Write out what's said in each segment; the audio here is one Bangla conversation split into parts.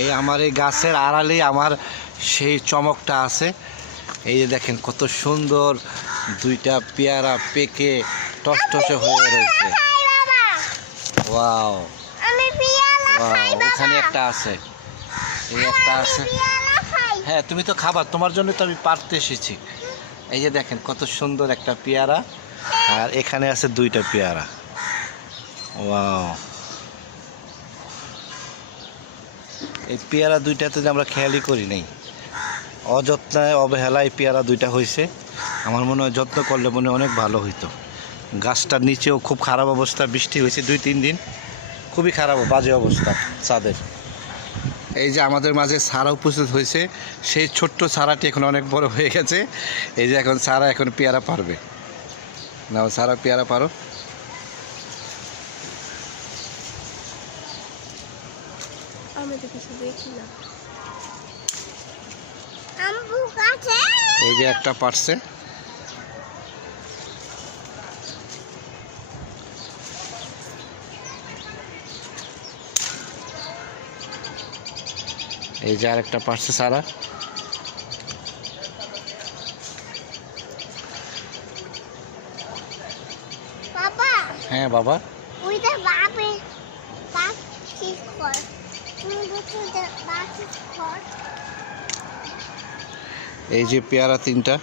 এই আমার এই গাছের আড়ালেই আমার সেই চমকটা আছে। এই যে দেখেন কত সুন্দর দুইটা পেয়ারা পেকে টসটসে হয়ে রয়েছে। ওয়াও, ওখানে একটা আছে, এই একটা আছে। হ্যাঁ, তুমি তো খাবার, তোমার জন্য তো আমি পারতে এসেছি। এই যে দেখেন কত সুন্দর একটা পেয়ারা, আর এখানে আছে দুইটা পেয়ারা। ওয়াও, এই পেয়ারা দুইটাতে আমরা খেয়ালই করি নাই, অযত্নে অবহেলায় পেয়ারা দুইটা হয়েছে। আমার মনে হয় যত্ন করলে মনে অনেক ভালো হইতো। গাছটার নিচেও খুব খারাপ অবস্থা, বৃষ্টি হয়েছে 2-3 দিন, খুবই খারাপ বাজে অবস্থা চাঁদের। এই যে আমাদের মাঝে সারা উপস্থিত হয়েছে, সেই ছোট্ট সারাটি এখন অনেক বড় হয়ে গেছে। এই যে এখন সারা এখন পেয়ারা পারবে। নাও সারা, পেয়ারা পারো। এই যে একটা পারছে। এই যে আরেকটা পারছে সারা। হ্যাঁ বাবা, এই যে পেয়ারা 3টা,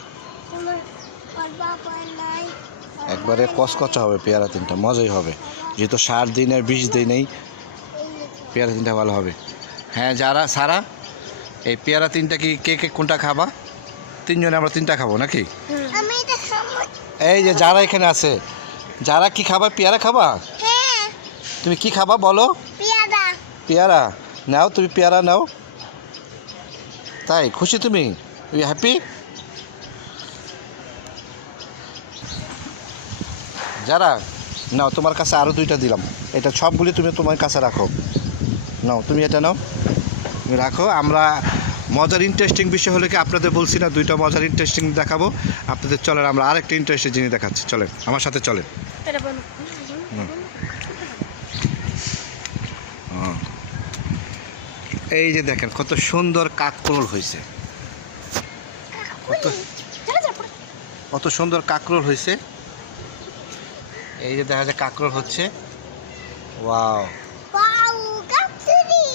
একবারে কচকচা হবে পেয়ারা 3টা, মজাই হবে। যেহেতু সার দিন আর 20 দিন নেই, পেয়ারা 3টা ভালো হবে। হ্যাঁ যারা সারা, এই পেয়ারা 3টা কি কে কে কোনটা খাবা? 3 জনে আমরা 3টা খাবো নাকি? এই যে যারা এখানে আছে, যারা কি খাবা? পেয়ারা খাবা? তুমি কি খাবা বলো? পেয়ারা নাও, তুমি পেয়ারা নাও। তাই খুশি তুমি? You happy? যারা নাও, তোমার কাছে আরও 2টা দিলাম, এটা সবগুলি তুমি তোমার কাছে রাখো। নাও, তুমি এটা নাও, তুমি রাখো। আমরা মজার ইন্টারেস্টিং বিষয় হলে কি আপনাদের বলছি না, 2টা মজার ইন্টারেস্টিং দেখাবো আপনাদের। চলেন আমরা আরেকটা ইন্টারেস্টিং জিনিস দেখাচ্ছি, চলেন আমার সাথে চলেন। এই যে দেখেন কত সুন্দর কাকরোল হয়েছে, কত সুন্দর কাকরোল হয়েছে। এই যে দেখা যায় কাকরোল হচ্ছে। ওয়াও,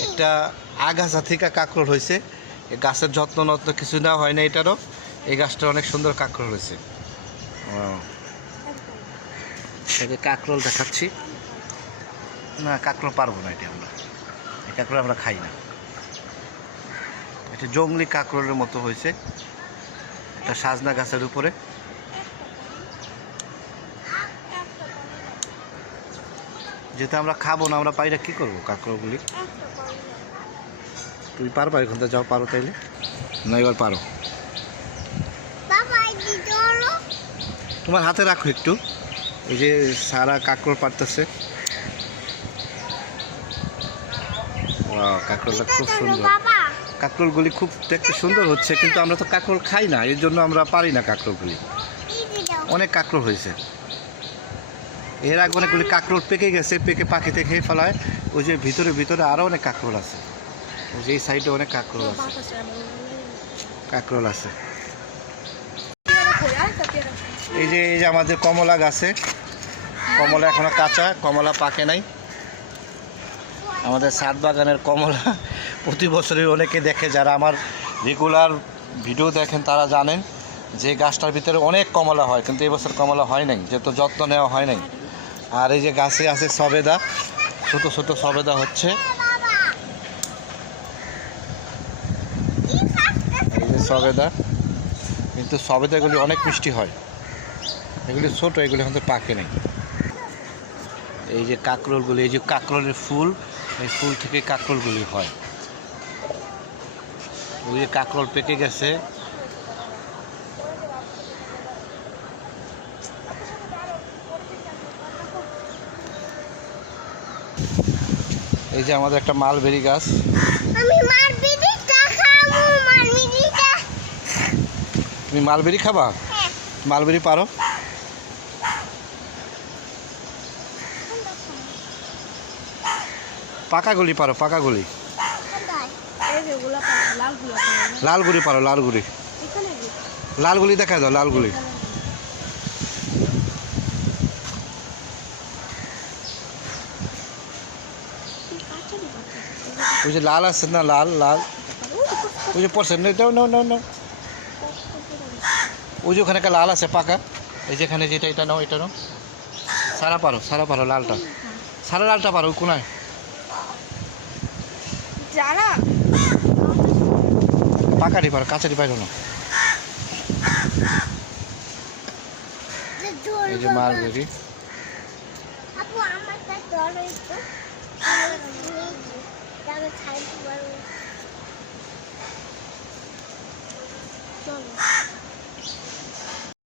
এটা আগাছা থেকে কাকরোল হয়েছে। এই গাছের যত্ন নত্ন কিছু নেওয়া হয় না এটারও। এই গাছটা অনেক সুন্দর কাকরোল হয়েছে। এই যে কাকরোল দেখাচ্ছি। না, কাকরোল পারবো না, এটা আমরা, এই কাকরোল আমরা খাই না। এটা জংলি কাকরোলের মতো হয়েছে, এটা সাজনা গাছের উপরে। যেহেতু আমরা খাবো না, আমরা পাইরা কি করবো কাকরোলগুলি? তুমি পারবা এখন তো, যাও পারো তাইলে। না এবার পারো, তোমার হাতে রাখো একটু। এই যে সারা কাকরোল পারতেছে। কাকরোলটা খুব সুন্দর, কাকরোলগুলি খুব দেখতে সুন্দর হচ্ছে, কিন্তু আমরা তো কাকরোল খাই না, এর জন্য আমরা পারি না কাকরোলগুলি। অনেক কাকরোল হয়েছে, এর আগে অনেকগুলি কাকরোল পেকে গেছে, পেকে পাখিতে খেয়ে ফেলায়। ওই যে ভিতরে ভিতরে আরও অনেক কাকরোল আছে, ওই যে এই সাইডে অনেক কাকরোল আছে, কাকরোল আছে। এই যে আমাদের কমলা গাছে, কমলা এখনো কাঁচা, কমলা পাকে নাই। আমাদের ছাদ বাগানের কমলা প্রতি বছরই অনেকে দেখে, যারা আমার রেগুলার ভিডিও দেখেন তারা জানেন যে গাছটার ভিতরে অনেক কমলা হয়, কিন্তু এবছর কমলা হয় নাই, যেহেতু যত্ন নেওয়া হয় নাই। আর এই যে গাছে আছে সবেদা, ছোট ছোট সবেদা হচ্ছে। এই যে সবেদা, কিন্তু সবেদাগুলি অনেক মিষ্টি হয়, এগুলি ছোট, এগুলি এখন তো পাকে নেই। এই যে কাকরোলগুলি, এই যে কাকরোলের ফুল, এই ফুল থেকে কাকরোলগুলি হয়। ওই যে কাকরোল পেকে গেছে। এই যে আমাদের একটা মালবেরি গাছ। তুমি মালবেরি খাবা? মালবেরি পারো? পাকাগুলি পারো? পাকাগুলি এই যে গোলাপ পাতা, লাল গোলাপ পাতা। লালগুড়ি পারো, লালগুড়ি। এখানে কি? লালগুলি দেখা দাও, লালগুলি। ওই যে লাল আছে না, লাল লাল, ওই যে পড়ছে, নাও নাও নাও নাও। ওই যে ওখানে একটা লাল আছে পাকা, এই যেখানে যেটা, এটা নাও, এটা নাও। সারা পারো, সারা পারো, লালটা সারা, লালটা পারো, ওই কোনায়। যারা পাকাটি পারো, কাঁচাটি পারো না। এই যে মালবেরি। আপু আমার কাছে ডর হইতো, আমি খাইতে পারবো। চলো।